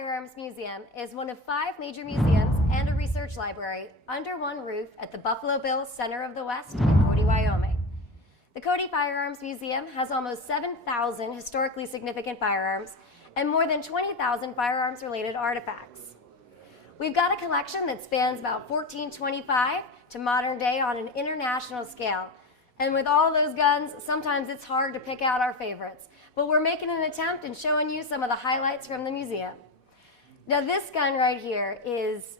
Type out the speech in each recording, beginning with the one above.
Firearms Museum is one of 5 major museums and a research library under one roof at the Buffalo Bills Center of the West in Cody, Wyoming. The Cody Firearms Museum has almost 7,000 historically significant firearms and more than 20,000 firearms-related artifacts. We've got a collection that spans about 1425 to modern day on an international scale. And with all those guns, sometimes it's hard to pick out our favorites. But we're making an attempt and showing you some of the highlights from the museum. Now this gun right here is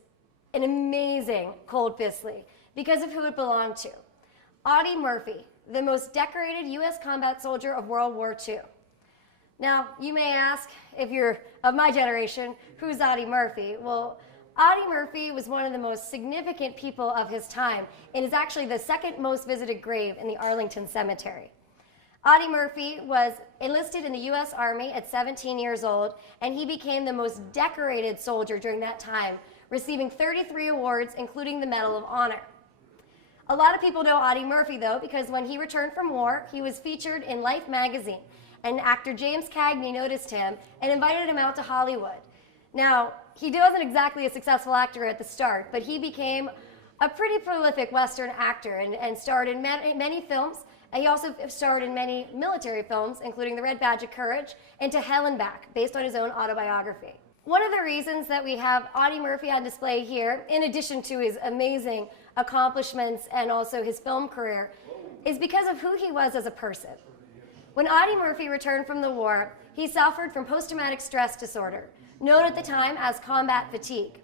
an amazing Colt Bisley because of who it belonged to. Audie Murphy, the most decorated U.S. combat soldier of World War II. Now, you may ask, if you're of my generation, who's Audie Murphy? Well, Audie Murphy was one of the most significant people of his time and is actually the second most visited grave in the Arlington Cemetery. Audie Murphy was enlisted in the U.S. Army at 17 years old, and he became the most decorated soldier during that time, receiving 33 awards, including the Medal of Honor. A lot of people know Audie Murphy, though, because when he returned from war, he was featured in Life magazine, and actor James Cagney noticed him and invited him out to Hollywood. Now, he wasn't exactly a successful actor at the start, but he became a pretty prolific Western actor and starred in many films. He also starred in many military films, including The Red Badge of Courage and To Hell and Back, based on his own autobiography. One of the reasons that we have Audie Murphy on display here, in addition to his amazing accomplishments and also his film career, is because of who he was as a person. When Audie Murphy returned from the war, he suffered from post-traumatic stress disorder, known at the time as combat fatigue.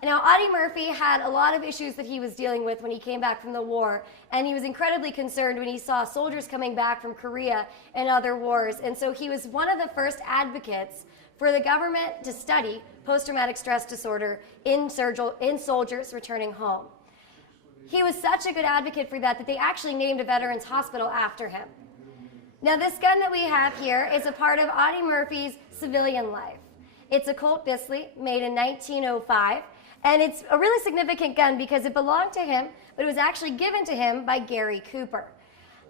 Now, Audie Murphy had a lot of issues that he was dealing with when he came back from the war, and he was incredibly concerned when he saw soldiers coming back from Korea and other wars, and so he was one of the first advocates for the government to study post-traumatic stress disorder in soldiers returning home. He was such a good advocate for that they actually named a veterans hospital after him. Now, this gun that we have here is a part of Audie Murphy's civilian life. It's a Colt Bisley made in 1905, and it's a really significant gun because it belonged to him, but it was actually given to him by Gary Cooper.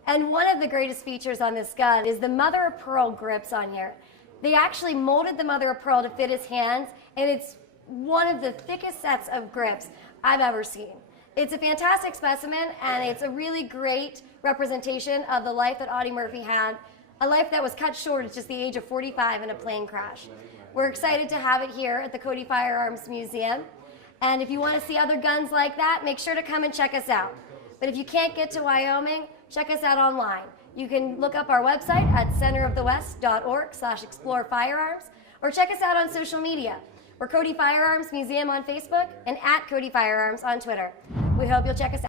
And one of the greatest features on this gun is the mother of pearl grips on here. They actually molded the mother of pearl to fit his hands, and it's one of the thickest sets of grips I've ever seen. It's a fantastic specimen, and it's a really great representation of the life that Audie Murphy had, a life that was cut short at just the age of 45 in a plane crash. We're excited to have it here at the Cody Firearms Museum, and if you want to see other guns like that, make sure to come and check us out. But if you can't get to Wyoming, check us out online. You can look up our website at centerofthewest.org/explorefirearms, or check us out on social media. We're Cody Firearms Museum on Facebook and at Cody Firearms on Twitter. We hope you'll check us out.